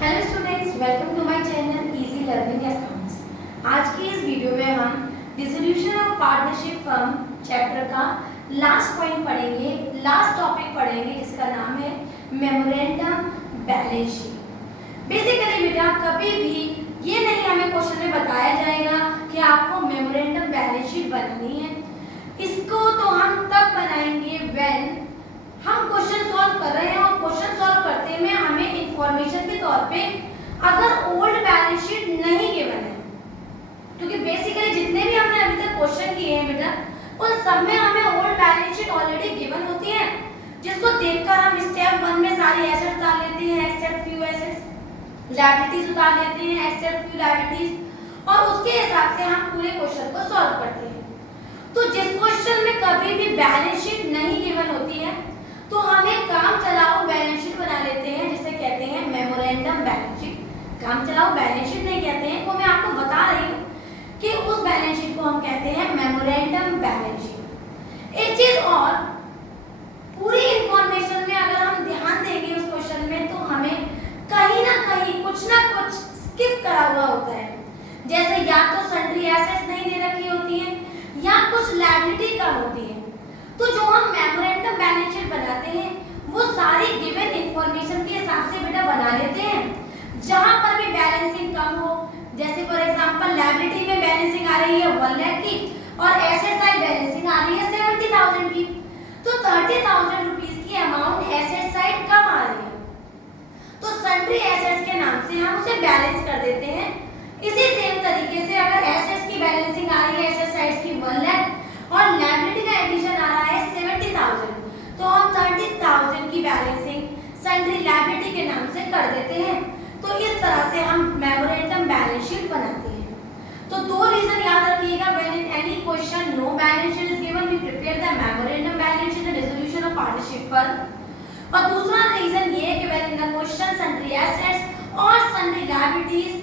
Hello students, welcome to my channel easy learning accounts. आज की इस वीडियो में हम dissolution of partnership firm chapter का लास्ट पॉइंट पढ़ेंगे, लास्ट टॉपिक पढ़ेंगे जिसका नाम है मेमोरेंडम बैलेंस शीट। बेसिकली बेटा कभी भी ये नहीं हमें क्वेश्चन में बताया जाएगा कि आपको मेमोरेंडम बैलेंस शीट बनानी है। इसको तो हम तब बनाएंगे व्हेन हम क्वेश्चन सॉल्व कर रहे हैं और क्वेश्चन सॉल्व करते में हमें इंफॉर्मेशन के तौर पे अगर ओल्ड बैलेंस शीट नहीं गिवन है, क्योंकि बेसिकली जितने भी हमने अभी तक क्वेश्चन किए हैं बेटा उन सब में हमें old balance sheet already given होती है, जिसको देखकर हम स्टेप 1 में सारी एसेट्स उतार लेते हैं एक्सेप्ट फ्यू एसेट्स, लायबिलिटीज उतार लेते हैं एक्सेप्ट फ्यू लायबिलिटीज, और उसके हिसाब से हम पूरे क्वेश्चन को सॉल्व करते हैं। तो जिस क्वेश्चन में कभी भी बैलेंस शीट नहीं गिवन होती है तो हम एक काम चलाओ बैलेंस शीट बना लेते हैं, जिसे कहते हैं मेमोरेंडम बैलेंस शीट। काम चलाओ बैलेंस शीट नहीं कहते हैं, वो मैं आपको बता रही हूँ कि उस बैलेंस शीट को हम कहते हैं मेमोरेंडम बैलेंस शीट। एक चीज और, पूरी इंफॉर्मेशन में अगर हम ध्यान देंगे उस क्वेश्चन में तो हमें कहीं ना कहीं कुछ ना कुछ स्किप करा हुआ होता है, जैसे या तो सन्ड्री एसेट्स नहीं दे रखी होती है या कुछ लायबिलिटी कम होती है। तो जो हम मेमोरेंडम बैलेंस शीट बनाते हैं वो सारी गिवन इंफॉर्मेशन के हिसाब से बेटा बना लेते हैं। जहां पर भी बैलेंसिंग कम हो, जैसे फॉर एग्जांपल लायबिलिटी में बैलेंसिंग आ रही है 1 लाख की और एसेट साइड बैलेंसिंग आ रही है 70,000 की, तो 30,000 रुपीस की अमाउंट एसेट साइड कम आ रही है, तो सन्ड्री एसेट्स के नाम से हम उसे बैलेंस कर देते हैं। इसी सेम तरीके से अगर एसेट्स की बैलेंसिंग आ रही है एसेट साइड की 1 लाख और लायबिलिटी का एडिशन आ रहा है 70,000, तो हम 30,000 की बैलेंसिंग सन्ड्री लायबिलिटी के नाम से कर देते हैं। तो इस तरह से हम मेमोरेंडम बैलेंस शीट बनाते हैं। तो दो रीजन याद रखिएगा, when in any question no balance sheet is given we prepare the memorandum balance sheet the dissolution of partnership firm. और दूसरा रीजन ये है कि when in the question sundry assets और sundry liabilities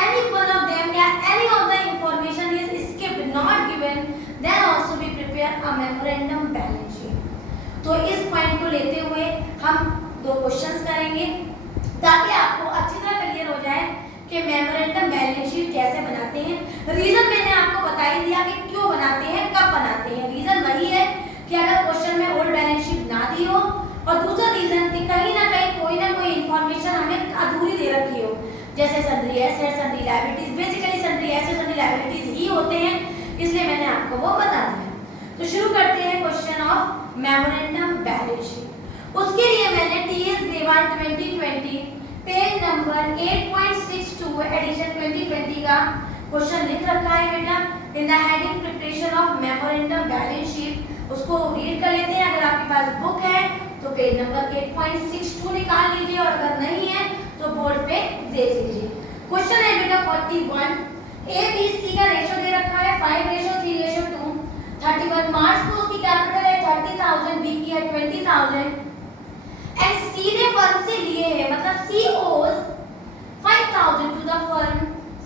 any one of them या any of the information is skipped not given, then also we prepare a memorandum balance sheet। तो इस point को लेते हुए हम दो क्वेश्चंस करेंगे ताकि आपको अच्छी तरह क्लियर हो जाए कि मेमोरेंडम बैलेंस शीट कैसे बनाते हैं। रीजन मैंने आपको बता ही दिया कि क्यों बनाते हैं, कब बनाते हैं। रीजन वही है कि अगर क्वेश्चन में ओल्ड बैलेंस शीट ना दी हो, और दूसरा रीजन कि कहीं ना कोई इंफॉर्मेशन हमें अधूरी दे रखी हो, जैसे sundry assets sundry liabilities. Basically sundry assets sundry liabilities ही होते हैं, इसलिए मैंने आपको वो बता दिया। तो शुरू करते हैं question of memorandum balance sheet. उसके लिए मैंने टीएस देवान 2020 पेज नंबर 8.62 एडिशन 2020 का क्वेश्चन लिख रखा है बेटा in the heading preparation of memorandum balance sheet. उसको रीड कर लेते हैं। अगर आपके पास बुक है तो पेज नंबर 8.62 निकाल लीजिए, और अगर नहीं है तो बोर्ड पे देख लीजिए। क्वेश्चन है बेटा 41, ए बी सी का रेशियो दे रखा है 5:3:2। 31 मार्च को उसकी कैपिटल है 30,000, बी की है 20,000 एंड सी ने फर्म से लिए हैं, मतलब सी ओज 5,000 टू द फर्म।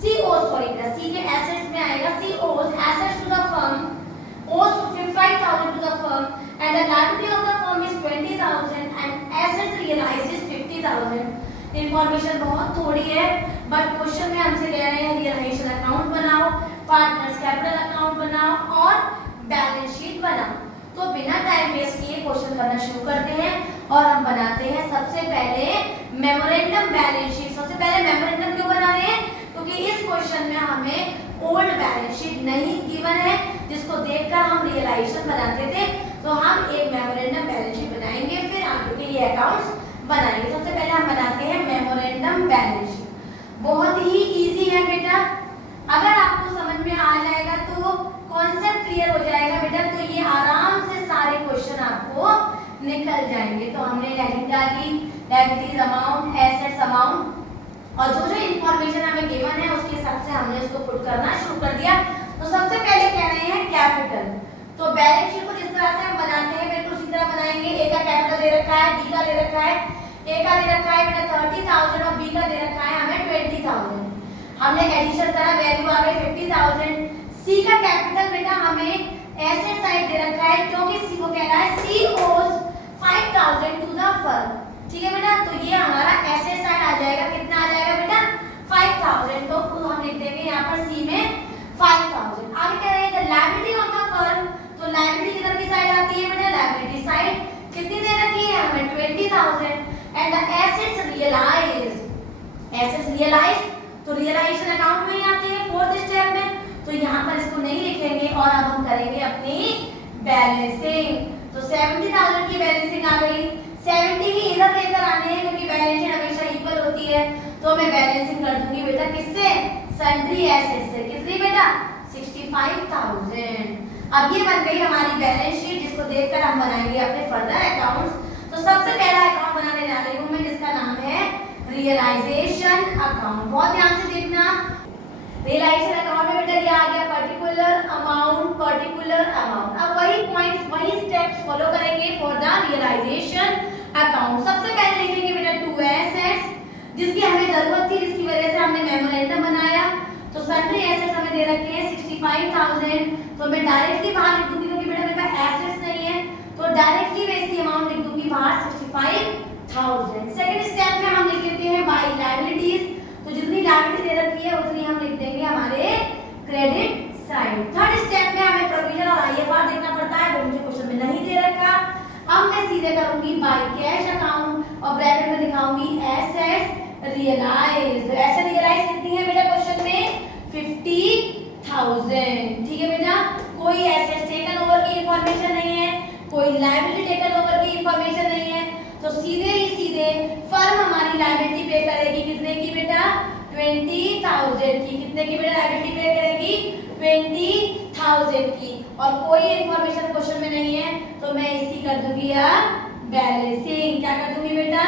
सी ओज सॉरी बेटा सी के एसेट्स में आएगा, सी ओज assets to the firm, owes 5,000 to the firm and the liability of the firm is 20,000 and assets realised is 50,000। Information बहुत थोड़ी है, बट क्वेश्चन में हमसे कह रहे हैं रियलाइजेशन अकाउंट बनाओ, पार्टनर्स कैपिटल अकाउंट बनाओ और बैलेंस शीट बनाओ। तो बिना टाइम वेस्ट किए क्वेश्चन करना शुरू करते हैं और हम बनाते हैं सबसे पहले मेमोरेंडम बैलेंस शीट। सबसे पहले मेमोरेंडम क्यों बना रहे हैं? क्योंकि इस क्वेश्चन में हमें ओल्ड बैलेंस शीट नहीं गिवन है, जिसको देखकर हम रियलाइजेशन बनाते थे। तो हम एक मेमोरेंडम बैलेंस शीट बनाएंगे, फिर आगे के ये अकाउंट्स बनाएंगे। सबसे पहले हम बनाते हैं मेमोरेंडम बैलेंस शीट। बहुत ही इजी है बेटा, अगर आपको समझ में आ जाएगा तो कॉन्सेप्ट क्लियर हो जाएगा बेटा, तो ये आराम से सारे क्वेश्चन आपको निकल जाएंगे। तो हमने हेडिंग डाली लायबिलिटीज अमाउंट, एसेट्स अमाउंट, और जो जो इंफॉर्मेशन हमें गिवन है उसके हिसाब से हमने उसको पुट करना शुरू कर दिया। तो सबसे पहले कह रहे हैं कैपिटल, तो बैलेंस शीट को जिस तरह से हम बनाते हैं बिल्कुल उसी तरह बनाएंगे। ए का कैपिटल दे रखा है, बी का दे रखा है, ए का दे रखा है बेटा 30,000 और बी का दे रखा है हमें 20,000। हमने एडिशन करा, वैल्यू आ गई 50,000। सी का कैपिटल बेटा हमें एसेट साइड दे रखा है, क्योंकि सी को कह रहा है सी ओज 5,000 टू द फर्म। ठीक है बेटा, तो ये हमारा एसेट साइड आ जाएगा, कितना आ रियलाइज, तो रियलाइजेशन अकाउंट में ही आते हैं फोर्थ स्टेप में, तो यहाँ पर इसको नहीं लिखेंगे और अब हम करेंगे अपनी बैलेंसिंग। तो 70,000 की बैलेंसिंग आ गई, 70 ही इधर लेकर आने हैं क्योंकि बैलेंस हमेशा इक्वल होती है, तो मैं बैलेंसिंग कर दूंगी बेटा किससे, सन्ड्री एसेट से, कितनी बेटा 65,000। अब ये बन गई हमारी बैलेंस शीट जिसको देखकर हम बनाएंगे अपने फर्दर अकाउंट्स। तो सबसे पहला अकाउंट बनाने जा रही हूँ मैं जिसका नाम है रियलाइजेशन अकाउंट। बहुत ध्यान से देखना, रियलाइजेशन अकाउंट में बेटा ये आ गया पर्टिकुलर अमाउंट, पर्टिकुलर अमाउंट। अब वही पॉइंट्स वही स्टेप्स फॉलो करेंगे फॉर द रियलाइजेशन अकाउंट। सबसे पहले लिखेंगे बेटा टू एसेट्स जिसकी हमें जरूरत थी, जिसकी वजह से हमने मेमोरेंडम बनाया। तो सन्ड्री एसेट्स हमें दे रखे हैं 65,000, तो मैं डायरेक्टली बाहर लिख दूंगी क्योंकि बेटा मेरे पास एसेट्स नहीं है, तो डायरेक्टली मैं इसकी अमाउंट लिख दूंगी बाहर 65,000। सेकंड स्टेप में हम लिख लेते हैं बाय लायबिलिटीज, तो जितनी लायबिलिटी दे रखी है उतनी हम लिख देंगे हमारे क्रेडिट साइड। थर्ड स्टेप में हमें प्रोविजन और आईएफआर देखना पड़ता है, वो मुझे क्वेश्चन में नहीं दे रखा। अब मैं सीधे करूंगी बाय कैश अकाउंट और ब्रैकेट में दिखाऊंगी एसेट्स रियलाइज। तो एसेट रियलाइज कितनी है बेटा क्वेश्चन में 50,000। ठीक है बेटा, कोई एसेट टेकन ओवर की इंफॉर्मेशन नहीं है, कोई लायबिलिटी टेकन ओवर की इंफॉर्मेशन नहीं है, तो सीधे ही सीधे फर्म हमारी लायबिलिटी पे करेगी कितने की बेटा 20,000 की। कितने की बेटा लायबिलिटी पे करेगी 20,000 की, और कोई इंफॉर्मेशन क्वेश्चन में नहीं है, तो मैं इसकी कर दूंगी बैलेंसिंग। क्या कर दूंगी बेटा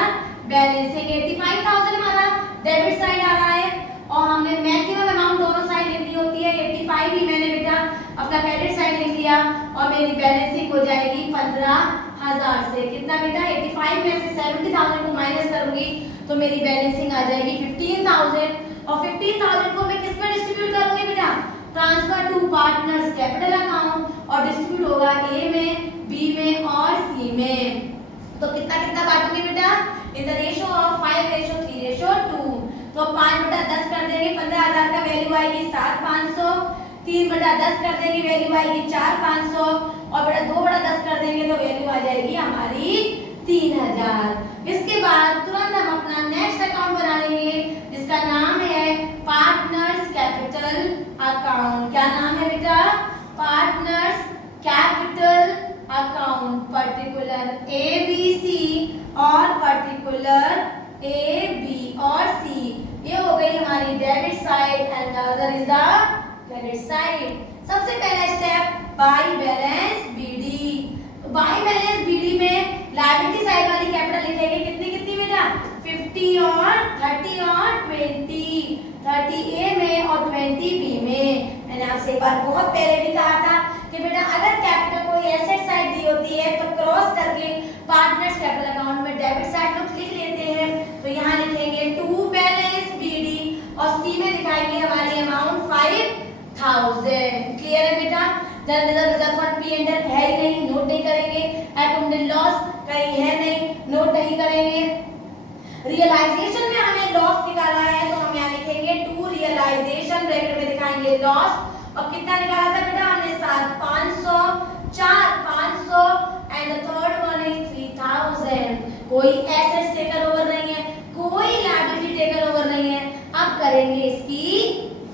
बैलेंसिंग। 85,000 हमारा डेबिट साइड आ रहा है और हमने मैक्सिमम अमाउंट दोनों साइड लिखनी होती है, 85 ही मैंने बेटा अपना क्रेडिट साइड लिख लिया और मेरी बैलेंसिंग हो जाएगी 15,000 से। कितना बेटा 85 में से 70,000 को माइनस करूंगी तो मेरी बैलेंसिंग आ जाएगी 15,000, और 15,000 को मैं किस में डिस्ट्रीब्यूट करूंगी बेटा transfer to partners capital account, और डिस्ट्रीब्यूट होगा ए में, बी में और सी में। तो कितना कितना बांटूंगी बेटा इन द रेशियो ऑफ 5:3:2। तो 5/10 कर देंगे, 15,000 का वैल्यू आएगी 7,500, 3/10 कर देंगे वैल्यू आएगी 4,500, और बेटा 2/10 कर देंगे तो वैल्यू आ जाएगी हमारी 3,000। इसके बाद तुरंत हम अपना नेक्स्ट अकाउंट बना लेंगे जिसका नाम है पार्टनर्स कैपिटल अकाउंट। क्या नाम है बेटा partners capital account, particular A B C और पर्टिकुलर ए बी और सी। ये हो गई हमारी debit side and the other is the credit side. सबसे पहला स्टेप बाय बैलेंस बीडी। तो बाय बैलेंस बीडी में लायबिलिटी साइड वाली कैपिटल लिखेंगे कितनी कितनी बेटा 50 और 30 और 20, 30 ए में और 20 बी में। मैंने आपसे एक बार बहुत पहले भी कहा था कि बेटा अगर कैपिटल कोई एसेट साइड दी होती है तो क्रॉस करके पार्टनर्स कैपिटल अकाउंट में डेबिट साइड लोग लिख लेते हैं। तो यहाँ लिखेंगे टू बैलेंस बीडी और सी में दिखाएंगे हमारी अमाउंट 5,000। क्लियर है बेटा। General reserve fund P and L है ही नहीं, नोट नहीं करेंगे। अकाउंटेंट लॉस कहीं है नहीं, नोट नहीं करेंगे। रियलाइजेशन में हमें लॉस निकाला है तो हम यहाँ लिखेंगे टू रियलाइजेशन, ब्रैकेट में दिखाएंगे लॉस। और कितना निकाला था बेटा हमने 7,500, 4,500 and the third one is 3,000। कोई एसेट्स टेकन ओवर नहीं है, कोई लायबिलिटी टेकन ओवर नहीं है। अब करेंगे इसकी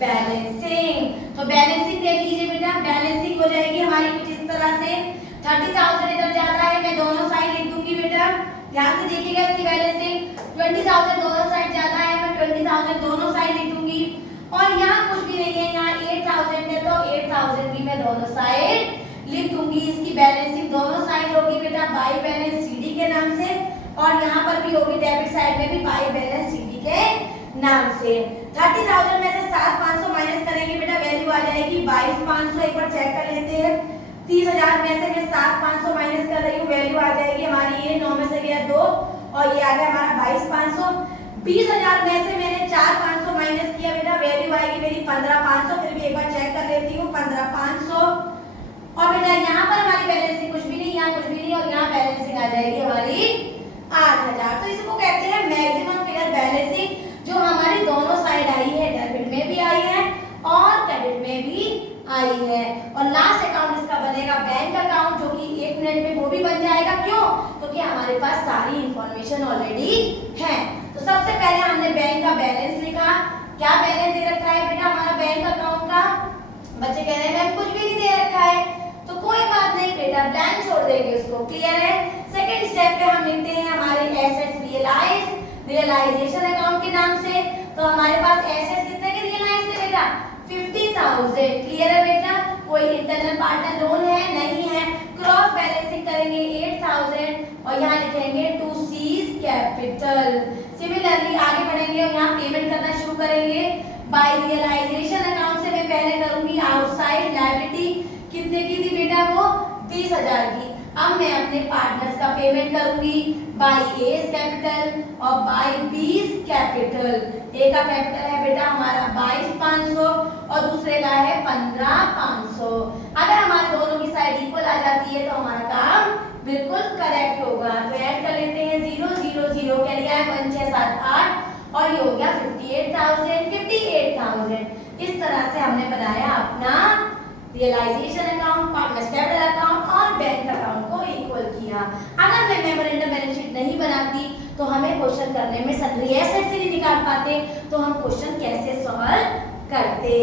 बैलेंसिंग। तो बैलेंसिंग देख लीजिए बेटा, बैलेंसिंग हो जाएगी हमारी कुछ इस तरह से। 30,000 इधर जाता है, मैं दोनों साइड लिख दूंगी बेटा, ध्यान से देखिएगा इसकी बैलेंसिंग। 20,000 दोनों साइड जाता है, मैं 20,000 दोनों साइड लिख दूंगी। और यहाँ कुछ भी नहीं है, यहाँ 8,000 है तो 8,000 भी मैं दोनों साइड लिख दूंगी। इसकी बैलेंसिंग दोनों साइड होगी बेटा बाय बैलेंस सीडी के नाम से, और यहाँ पर भी होगी डेबिट साइड में भी बाय बैलेंस सीडी के नाम से। 30,000 में से 7,500 माइनस करेंगे बेटा वैल्यू आ जाएगी 22,500। एक बार चेक कर लेते हैं। 30,000 में से मैं 7,500 माइनस कर रही हूँ, वैल्यू आ जाएगी हमारी ये 9 में से गया 2 और ये आ गया हमारा 22,500। 20,000 में से मैंने 4,500 माइनस किया बेटा, वैल्यू आएगी मेरी 15,500। फिर भी एक बार चेक कर लेती हूँ 15,500। और बेटा यहाँ पर हमारी बैलेंसिंग कुछ भी नहीं, यहाँ कुछ भी नहीं, और यहाँ बैलेंसिंग आ जाएगी हमारी 8,000। तो इसको कहते हैं मैक्सिमम फिगर बैलेंसिंग, जो हमारी दोनों साइड आई है, डेबिट में भी आई है और क्रेडिट में भी आई है। और लास्ट अकाउंट इसका बनेगा बैंक अकाउंट, जो कि 1 मिनट में वो भी बन जाएगा। क्यों? क्योंकि हमारे पास सारी इंफॉर्मेशन ऑलरेडी है। तो सबसे पहले हमने बैंक का बैलेंस लिखा, क्या बैलेंस दे रखा है बेटा हमारा बैंक अकाउंट का? बच्चे कह रहे हैं मैम कुछ भी नहीं दे रखा है, तो कोई बात नहीं बेटा, ब्लैंक छोड़ देंगे उसको। क्लियर है? सेकंड स्टेप पे हम लिखते हैं हमारे एसेट्स रियलाइजेशन अकाउंट के नाम से। तो हमारे पास एसेट्स कितने के रियलाइज थे बेटा? 50,000। क्लियर है बेटा? कोई इंटरनल पार्टनर लोन है? नहीं है। क्रॉस बैलेंसिंग करेंगे 8,000 और यहाँ लिखेंगे टू सीज कैपिटल। सिमिलरली आगे बढ़ेंगे और यहाँ पेमेंट करना शुरू करेंगे। बाय रियलाइजेशन अकाउंट से मैं पहले करूंगी आउटसाइड लायबिलिटी, कितने की थी बेटा वो? 20,000 की। अब मैं अपने पार्टनर्स का पेमेंट करूंगी बाय एस कैपिटल और बाय बीस कैपिटल। ए का कैपिटल है बेटा हमारा 22,500 और दूसरे का है 15,500। अगर हमारे दोनों की साइड इक्वल आ जाती है तो हमारा काम बिल्कुल करेक्ट होगा। तो ऐड कर लेते हैं 0 0 0 के लिए 1 6 7 8 और ये हो गया 58,000। इस तरह से हमने बनाया अपना realisation account, partners capital account और बैंक अकाउंट को इक्वल किया। अगर मैं मेमोरेंडम बैलेंस शीट नहीं बनाती तो हमें क्वेश्चन करने में सन्ड्री एसेट्स ही नहीं निकाल पाते, तो हम क्वेश्चन कैसे सॉल्व करते।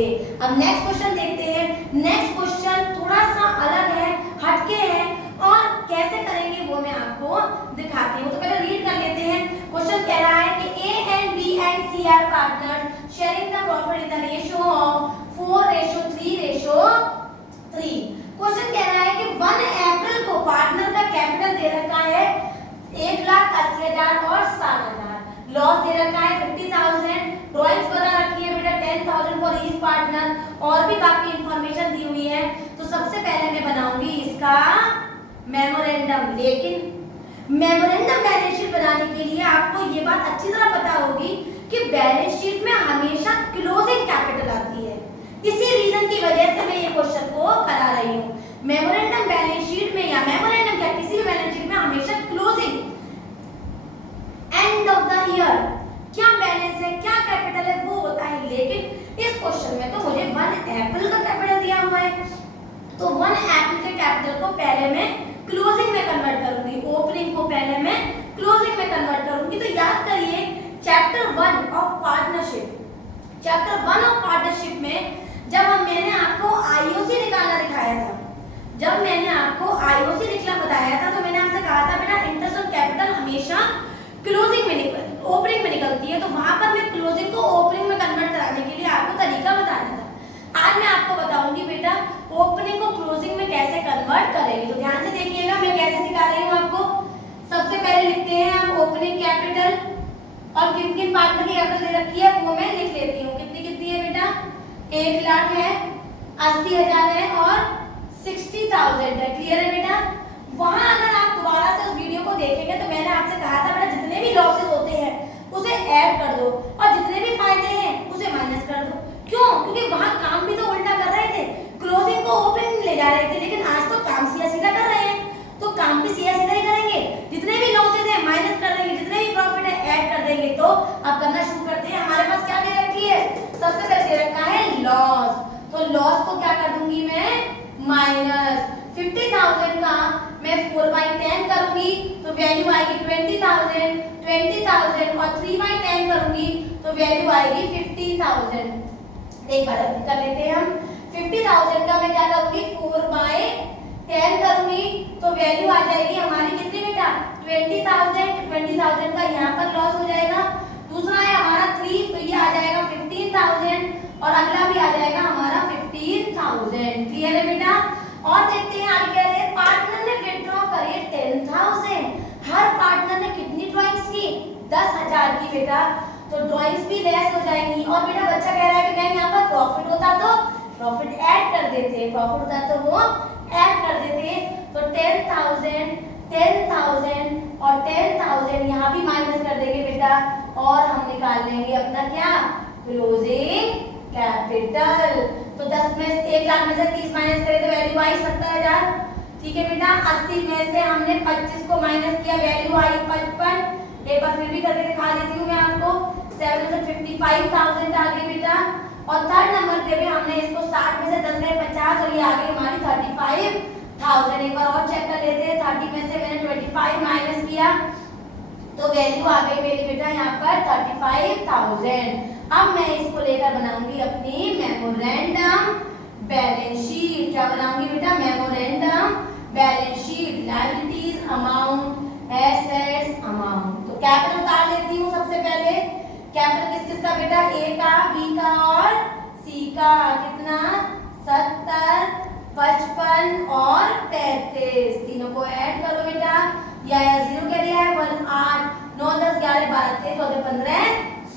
अब नेक्स्ट क्वेश्चन देखते हैं। नेक्स्ट क्वेश्चन थोड़ा सा अलग है, हटके है, और कैसे करेंगे वो मैं आपको दिखाती हूँ। तो पहले रीड कर लेते हैं। क्वेश्चन कह रहा है कि A and B and C are partners sharing the profit in the ratio of 4:3:3। Question कह रहा है कि 1 अप्रैल को पार्टनर का कैपिटल दे रखा है 1,80,000 और 60,000। लॉस दे रखा है 50,000। ड्राइंग्स बना रखी है बेटा 10,000 फॉर ईच पार्टनर, और भी बाकी इंफॉर्मेशन दी हुई है। तो सबसे पहले मैं बनाऊंगी इसका मेमोरेंडम। लेकिन मेमोरेंडम बैलेंस शीट बनाने के लिए आपको ये बात अच्छी तरह पता होगी कि बैलेंस शीट में हमेशा क्लोजिंग कैपिटल आती है। इसी रीजन की वजह से मैं ये क्वेश्चन को करा रही हूँ। मेमोरेंडम बैलेंस शीट में या मेमोरेंडम क्या किसी भी बैलेंस शीट में हमेशा closing end of the year क्या बैलेंस है, क्या कैपिटल है वो होता है। लेकिन इस क्वेश्चन में तो मुझे 1 अप्रैल का कैपिटल दिया हुआ है, तो 1 अप्रैल के कैपिटल को पहले मैं क्लोजिंग में कन्वर्ट करूंगी, ओपनिंग को पहले मैं क्लोजिंग में कन्वर्ट करूंगी। तो याद करिए चैप्टर 1 ऑफ पार्टनरशिप में जब मैंने आपको आईओसी निकालना दिखाया था, जब मैंने आपको आईओसी निकला बताया था, तो मैंने आपसे कहा था बेटा इंटरेस्ट ऑन कैपिटल हमेशा क्लोजिंग में ओपनिंग में निकलती है। तो वहां पर मैं क्लोजिंग को ओपनिंग में कन्वर्ट कराने के लिए आपको तरीका बताया था। आज मैं आपको बताऊंगी बेटा ओपनिंग को क्लोजिंग में कैसे कन्वर्ट करेंगे। तो ध्यान से देखिएगा मैं कैसे सिखा रही हूँ आपको। सबसे पहले लिखते हैं हम ओपनिंग कैपिटल, और किन किन पार्टनर की कैपिटल दे रखी है वो मैं लिख लेती हूँ। कितनी कितनी है बेटा? 1 लाख है, 80,000 है और 60,000 है। क्लियर है बेटा? वहां अगर आप दोबारा से उस वीडियो को देखेंगे तो मैंने आपसे कहा था बेटा जितने भी लॉसेस होते हैं उसे ऐड कर दो और जितने भी फायदे हैं उसे माइनस कर दो। क्यों? क्योंकि वहां काम भी तो उल्टा कर रहे थे, क्लोजिंग को ओपनिंग ले जा रहे थे, लेकिन आज तो काम सीधा सीधा कर रहे हैं, तो काम भी सीधा सीधा ही करेंगे। जितने भी लॉसेस है माइनस कर देंगे, जितने भी प्रॉफिट है ऐड कर देंगे। तो अब करना शुरू करते हैं। हमारे पास क्या दे रखी है? सबसे पहले दे रखा है लॉस, तो लॉस को क्या कर दूंगी मैं? माइनस 50,000 का मैं 4/10 करूंगी तो वैल्यू आएगी 20,000, 20,000 और 3/10 करूंगी तो वैल्यू आएगी 50,000। एक बार कर लेते हैं हम। 50,000 का मैं क्या करूंगी? 4/10 करूंगी तो वैल्यू आ जाएगी हमारी कितनी बेटा? 20,000। 20,000 का यहाँ पर लॉस हो जाएगा। दूसरा है हमारा 3, तो ये आ जाएगा 15,000 और अगला भी आ जाएगा हमारा 15,000। क्लियर है बेटा? और देखते हैं आगे क्या है। पार्टनर ने विथड्रॉ करे 10,000। हर पार्टनर ने कितनी ड्राइंग्स की? 10,000 की बेटा। तो ड्राइंग्स भी लेस हो जाएंगी। और बेटा बच्चा कह रहा है कि मैम यहाँ पर प्रॉफिट होता तो प्रॉफिट ऐड कर देते, प्रॉफिट होता तो वो ऐड कर देते। तो 10,000, 10,000 और 10,000 यहाँ भी माइनस कर देंगे बेटा, और हम निकाल लेंगे अपना क्या? Closing capital. तो 10 में से 1 लाख में से 30 माइनस करें तो वैल्यू आई 70,000। ठीक है बेटा? 80 में से हमने 25 को माइनस किया, वैल्यू आई 55। एक बार फिर भी करके दिखा देती हूँ मैं आपको। 755,000 आ गई बेटा। और थर्ड नंबर पे भी हमने इसको 60 में से 10 गए 50 और ये आ गई हमारी 35,000। एक बार और चेक कर लेते हैं। 30 में से मैंने 25 माइनस किया तो वैल्यू आ गई मेरी बेटा यहाँ पर 35,000। अब मैं इसको लेकर बनाऊंगी अपनी मेमोरेंडम बैलेंस शीट। क्या बनाऊंगी बेटा? Memorandum balance sheet. Liabilities amount, assets amount. तो कैपिटल उतार लेती हूँ सबसे पहले। कैपिटल किस किसका बेटा? ए का, बी का और सी का। कितना? 70, 55 और 33। तीनों को ऐड करो बेटा। या जीरो कह दिया है 1, 8, 9, 10, 11, 12, 13, 14, 15,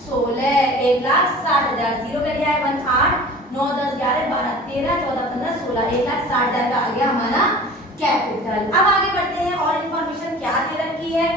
16। 1,60,000। जीरो कह दिया है 1, 8, 9, 10, 11, 12, 13, 14, 15, 16। 1,60,000 का आ गया हमारा कैपिटल। अब आगे बढ़ते हैं और इंफॉर्मेशन क्या दे रखी है।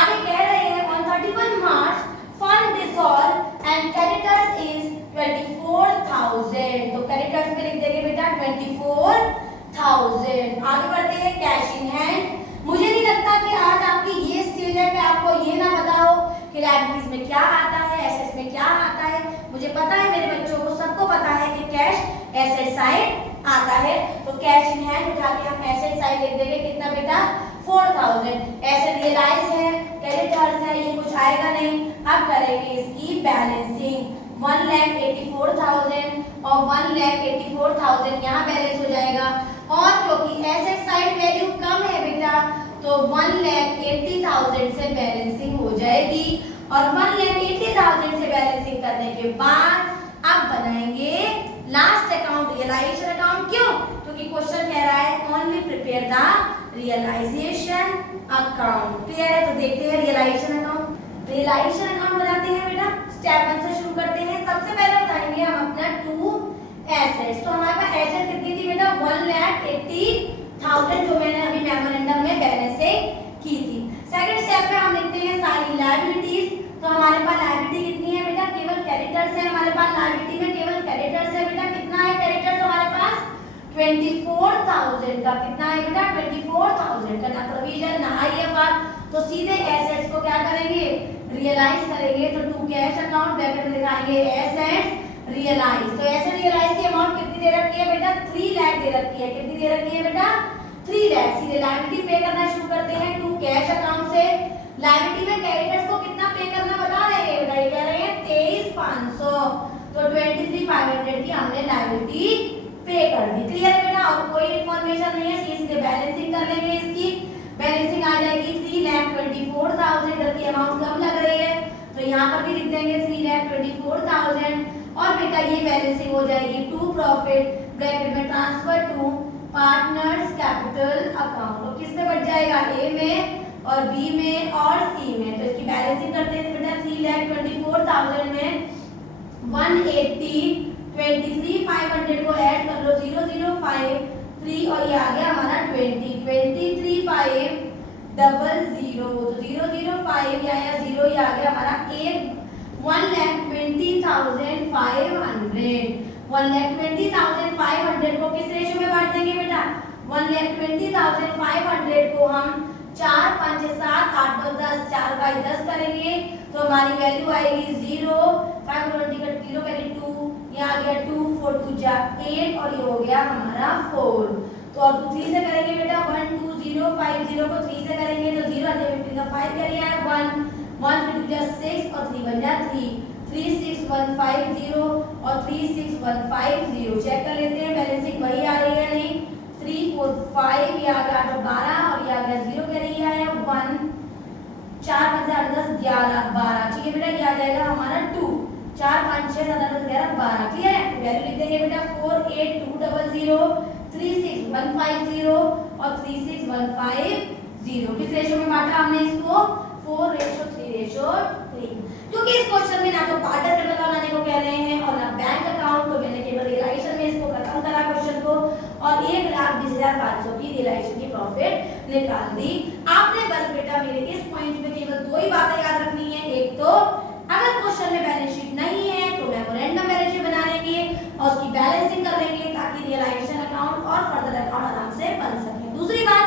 आगे कह रहे हैं on 31 March fund dissolve and creditors is 24,000। तो क्रेडिटर्स में लिख देंगे बेटा 24,000। आगे बढ़ते हैं कैश इन हैंड। मुझे नहीं लगता कि आज आपकी ये स्टेज है कि आपको ये ना पता हो कि लायबिलिटीज में क्या आता है, एसेट्स में क्या आता है। मुझे पता है, मेरे बच्चों को सबको पता है कि कैश एसेट साइड आता है। तो कैश इन हैंड उठा के हम एसेट साइड लिख देंगे। कितना बेटा? 4,000। एसेट रियलाइज है, क्रेडिटर्स है, ये कुछ आएगा नहीं। अब करेंगे इसकी बैलेंसिंग। 1,84,000 और 1,84,000 यहाँ बैलेंस हो जाएगा। और क्योंकि एसेट साइड वैल्यू कम है बेटा, तो 1,80,000 से बैलेंसिंग हो जाएगी। और 1,80,000 से बैलेंसिंग करने के बाद अब बनाएंगे लास्ट अकाउंट, रियलाइजेशन अकाउंट। क्यों? क्योंकि क्वेश्चन कह रहा है only prepare the realisation account. Clear है? तो देखते हैं रियलाइजेशन अकाउंट। रियलाइजेशन अकाउंट बनाते हैं बेटा। स्टेप 1 से शुरू करते हैं। सबसे पहले बताएंगे हम अपना 2 एसेट्स। तो हमारे पास एसेट कितनी थी बेटा? 1,80,000 जो मैंने अभी मेमोरेंडम में बैलेंस से की थी। सेकंड स्टेप पे हम लिखते हैं सारी लायबिलिटीज। तो हमारे पास लायबिलिटी कितनी है बेटा? केवल क्रेडिटर्स है हमारे पास। लायबिलिटी में केवल क्रेडिटर्स है बेटा। कितना है क्रेडिटर्स हमारे पास? 24,000 का। कितना है बेटा? 24,000 का। ना प्रोविजन ना आईएफआर। तो सीधे एसेट्स को क्या करेंगे? रियलाइज करेंगे। तो टू कैश अकाउंट ब्रैकेट में दिखाएंगे एसेट्स रियलाइज। तो एसेट रियलाइज की अमाउंट कितनी दे रखी है बेटा? 3 लाख दे रखी है। कितनी दे रखी है बेटा? 3 लाख। सीधे लायबिलिटी पे करना शुरू करते हैं टू कैश अकाउंट से। लायबिलिटी में क्रेडिटर्स को कितना पे करना बता रहे हैं बेटा? ये कह रहे हैं 23,500। तो 23,500 की हमने लायबिलिटी पे कर दी। क्लियर है बेटा? और कोई इंफॉर्मेशन नहीं है, सीधे बैलेंसिंग कर लेंगे। इसकी बैलेंसिंग आ जाएगी 3,24,000। इधर की अमाउंट कम लग रही है तो यहाँ पर भी लिख देंगे 3,24,000। और बेटा ये बैलेंसिंग हो जाएगी टू प्रॉफिट ब्रैकेट में transfer to partners capital account. तो किस में बढ़ जाएगा? ए में और बी में और सी में। तो इसकी बैलेंसिंग करते हैं बेटा 3,24,000 में 180 23,500 को ऐड कर लो। 0,053 और ये आ गया हमारा 23,500। तो 0,005 या 0 ये आ गया हमारा 1,20,500। 1,20,500 को किस रेशियो में बांट देंगे बेटा? 1,20,500 को हम 4, 5, 7, 8, 9, 10, 4 बाई 10 करेंगे। तो हमारी वैल्यू आएगी 0, 5 20 का 0 करेंगे 2, ये आ गया 2, 4 2 जा 8 और ये हो गया हमारा 4। तो अब 3 से करेंगे बेटा 1 2 0 5 0 को 3 से करेंगे तो 0 आ जाएगा 15 का 5 कर लिया है 1 1 3 2 जा 6 और 3 बन जा 3 36150 और 36150। चेक कर लेते हैं बैलेंसिंग वही आ रही है नहीं। 3 4 5 ये आ गया 12 और ये आ गया 0 कह रही है 1 4 5 8 10 11 12। ठीक है बेटा ये आ जाएगा हमारा 2 4 5 6 7 8 10 11 12। क्लियर है? वैल्यू लिख देंगे बेटा 48200 36150 और 36,150। किस रेशियो में बांटा हमने इसको? 4:3:3। क्योंकि इस क्वेश्चन में ना तो पार्टनर कैपिटल बनाने को कह रहे हैं और ना बैंक अकाउंट, तो मैंने केवल रियलाइजेशन में इसको खत्म करा क्वेश्चन को और 1,20,500 की रियलाइजेशन की प्रॉफिट निकाल दी। आपने बस बेटा मेरे इस पॉइंट में केवल दो ही बातें याद रखनी है। एक तो अगर क्वेश्चन में बैलेंस शीट नहीं है तो मेमोरेंडम बैलेंस शीट बना लेंगे और उसकी बैलेंसिंग कर लेंगे ताकि रियलाइजेशन अकाउंट और फर्दर अकाउंट आराम से बन सके। दूसरी बात,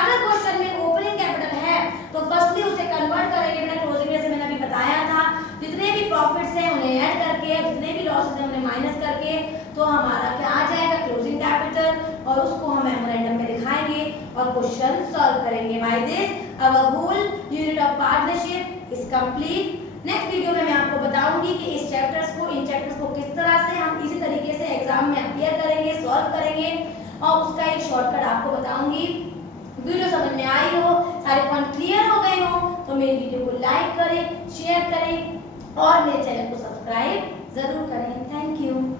अगर क्वेश्चन में ओपनिंग कैपिटल है तो फर्स्टली उसे कन्वर्ट करेंगे बेटा क्लोजिंग जैसे मैंने अभी बताया था। जितने भी प्रॉफिट्स हैं उन्हें ऐड करके, जितने भी लॉसेस हैं उन्हें माइनस करके, तो हमारा क्या आ जाएगा? Closing capital. और उसको हम मेमोरेंडम में दिखाएंगे और और क्वेश्चन सॉल्व करेंगे। By this our whole unit of partnership is complete. Next video में मैं आपको बताऊंगी कि इन चैप्टर्स को किस तरह से हम इसी तरीके से एग्जाम में अपियर करेंगे, सॉल्व करेंगे और उसका एक शॉर्टकट आपको बताऊंगी। वीडियो समझ में आई हो, सारे पॉइंट क्लियर हो गए हो तो मेरी वीडियो को लाइक करें, शेयर करें और मेरे चैनल को सब्सक्राइब जरूर करें। Thank you.